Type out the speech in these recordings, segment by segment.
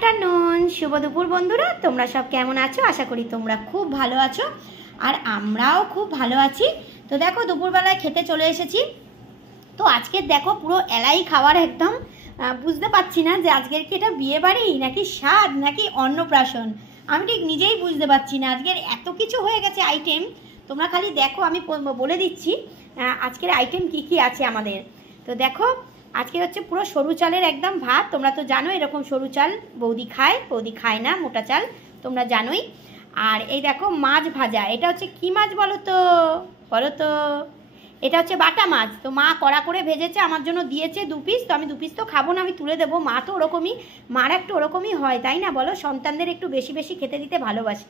Afternoon शुभ दुपुर बंधुरा तोमरा सब केमन आछो आशा करी तोमरा खूब भालो आछो और आमराओ खूब भालो आछि। तो देखो दुपुर बेलाय खेते चले एसेछि। तो आजके देखो पुरो एलाई खावार एकदम बुझते पारछि ना जे आजकेर कि एटा बिये बाड़ी नाकि स्वाद नाकि अन्नप्राशन आमि ठीक निजेई बुझते पारछि ना। आजकेर एतो किछु हये गेছে आइटेम तोमरा खाली देखो आमि बोले दिচ্ছি आजकेर आइटेम की की आछे आमादेर। तो देखो आज के होच्छे पुरो सरु चालेर एकदम भात। तोमरा तो जानो एरकम सरु चाल बौदी खाय ना मोटा चाल तोमरा जानोई। और ये देखो माछ भाजा एटा होच्छे कि माछ बोलो तो এটা হচ্ছে বাটা মাছ। তো মা কড়া করে ভেজেছে আমার জন্য দিয়েছে 2 পিস। তো আমি 2 পিস তো খাবো না, আমি তুলে দেবো। মা তো ওরকমই, মার একটু ওরকমই হয় তাই না বলো, সন্তানদের একটু বেশি বেশি খেতে দিতে ভালোবাসে।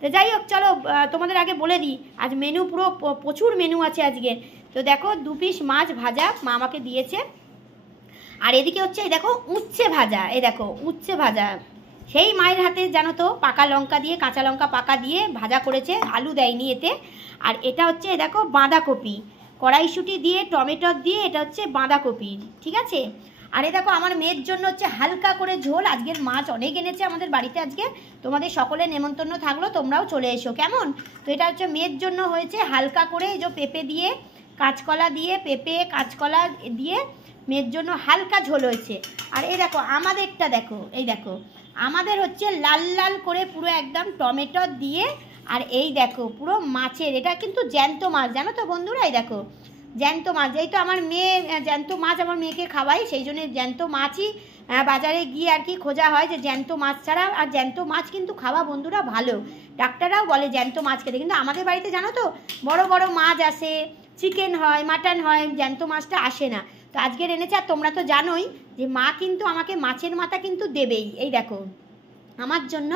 তো যাই হোক চলো তোমাদের আগে বলে দিই আজ মেনু পুরো প্রচুর মেনু আছে আজকে। তো দেখো 2 পিস মাছ ভাজা মা আমাকে দিয়েছে। আর এদিকে হচ্ছে এই দেখো উচ্ছে ভাজা, এই দেখো উচ্ছে ভাজা সেই মায়ের হাতে জানো তো পাকা লঙ্কা দিয়ে কাঁচা লঙ্কা পাকা দিয়ে ভাজা করেছে, আলু দেয়নি এতে। আর এটা হচ্ছে এই দেখো বাঁধাকপি কড়াইশুঁটি দিয়ে টমেটো দিয়ে এটা হচ্ছে বাঁধাকপি, ঠিক আছে। আর এই দেখো আমার মেয়ের জন্য হচ্ছে হালকা করে ঝোল। আজকের মাছ অনেক এনেছে আমাদের বাড়িতে আজকে, তোমাদের সকলের নেমন্তন্ন থাকলো, তোমরাও চলে এসো কেমন। তো এটা হচ্ছে মেয়ের জন্য হয়েছে হালকা করে এই যে পেঁপে দিয়ে কাঁচকলা দিয়ে পেঁপে কাঁচকলা দিয়ে মেয়ের জন্য হালকা ঝোল হয়েছে। আর এই দেখো আমাদেরটা দেখো, এই দেখো আমাদের হচ্ছে লাল লাল করে পুরো একদম টমেটো দিয়ে। আর এই দেখো পুরো মাছের, এটা কিন্তু জ্যান্ত মাছ জানো তো বন্ধুরা, এই দেখো জ্যান্ত মাছ। এই তো আমার মেয়ে জ্যান্ত মাছ আমার মেয়েকে খাওয়াই, সেই জন্য জ্যান্ত মাছই বাজারে গিয়ে আর কি খোঁজা হয় যে জ্যান্ত মাছ ছাড়া। আর জ্যান্ত মাছ কিন্তু খাওয়া বন্ধুরা ভালো, ডাক্তাররাও বলে জ্যান্ত মাছ খেতে। কিন্তু আমাদের বাড়িতে জানো তো বড় বড় মাছ আসে, চিকেন হয় মাটন হয়, জ্যান্ত মাছটা আসে না। তো আজকের এনেছে। আর তোমরা তো জানোই যে মা কিন্তু আমাকে মাছের মাথা কিন্তু দেবেই। এই দেখো আমার জন্য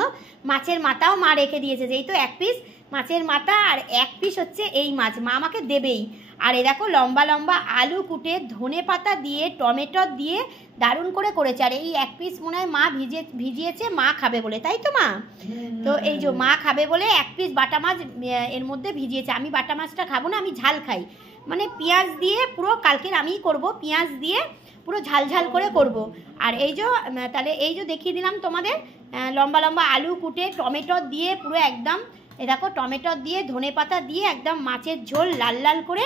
মাছের মাথাও মা রেখে দিয়েছে, যেই তো 1 পিস মাছের মাথা আর 1 পিস হচ্ছে এই মাছ মা আমাকে দেবেই। আর এই দেখো লম্বা লম্বা আলু কুটে ধনে পাতা দিয়ে টমেটো দিয়ে দারুণ করে করেছে। আর এই 1 পিস মনে হয় মা ভিজিয়েছে মা খাবে বলে, তাই তো মা। তো এই যে মা খাবে বলে 1 পিস বাটা মাছ এর মধ্যে ভিজিয়েছে। আমি বাটা মাছটা খাবো না, আমি ঝাল খাই, মানে পেঁয়াজ দিয়ে পুরো কালকের আমিই করব, পেঁয়াজ দিয়ে পুরো ঝাল ঝাল করে করব। আর এই যে তাহলে এই যে দেখিয়ে দিলাম তোমাদের লম্বা লম্বা আলু কুটে টমেটো দিয়ে পুরো একদম, এই দেখো টমেটো দিয়ে ধনে পাতা দিয়ে একদম মাছের ঝোল লাল লাল করে।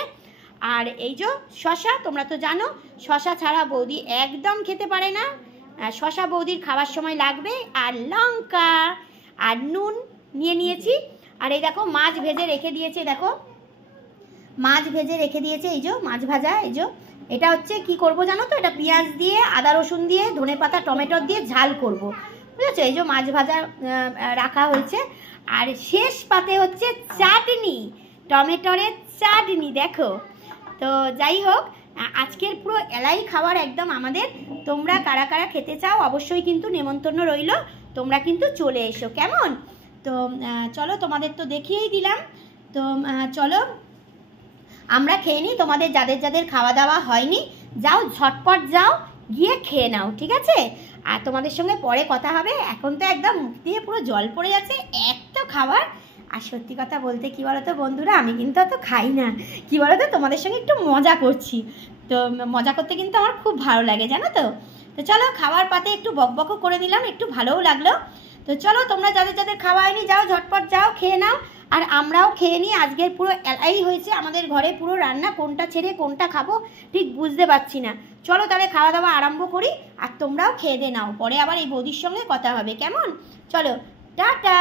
আর এই যে শশা, তোমরা তো জানো শশা ছাড়া বৌদি একদম খেতে পারে না, শশা বৌদির খাওয়ার সময় লাগবে। আর লঙ্কা আর নুন নিয়ে নিয়েছি। আর এই দেখো মাছ ভেজে রেখে দিয়েছে, দেখো মাছ ভেজে রেখে দিয়েছে এই যে মাছ ভাজা। এই যে এটা হচ্ছে কি করব জানো তো, এটা পেঁয়াজ দিয়ে আদা রসুন দিয়ে ধনে পাতা টমেটো দিয়ে ঝাল করব, বুঝেছো। এই যে মাছ ভাজা রাখা হয়েছে। আর শেষ পাতে হচ্ছে চাটনি, টমেটোরের চাটনি দেখো। তো যাই হোক আজকের পুরো এলাই খাবার একদম আমাদের। তোমরা কারা কারা খেতে চাও অবশ্যই কিন্তু নেমন্তন্ন রইল, তোমরা কিন্তু চলে এসো কেমন। তো চলো তোমাদের তো দেখিয়েই দিলাম। তো চলো আমরা খেয়ে নিই, তোমাদের যাদের যাদের খাওয়া দাওয়া হয়নি যাও ঝটপট যাও গিয়ে খেয়ে নাও, ঠিক আছে। আর তোমাদের সঙ্গে পরে কথা হবে, এখন তো একদম মুখ দিয়ে পুরো জল পড়ে যাচ্ছে এত খাবার। আর সত্যি কথা বলতে কি বলো তো বন্ধুরা, আমি কিন্তু অত খাই না, কি বলো তো তোমাদের সঙ্গে একটু মজা করছি। তো মজা করতে কিন্তু আমার খুব ভালো লাগে জানো তো। তো চলো খাওয়ার পাতে একটু বকবকও করে দিলাম, একটু ভালোও লাগলো। তো চলো তোমরা যাদের যাদের খাওয়া হয়নি যাও ঝটপট যাও খেয়ে নাও। আর আমরাও খেয়ে নিই, আজকের পুরো এলাই হয়েছে আমাদের ঘরে, পুরো রান্না কোনটা ছেড়ে কোনটা খাবো ঠিক বুঝতে পারছি না। চলো তাহলে খাওয়া দাওয়া আরম্ভ করি, আর তোমরাও খেয়ে দিয়ে নাও, পরে আবার এই বৌদির সঙ্গে কথা হবে কেমন। চলো টাটা।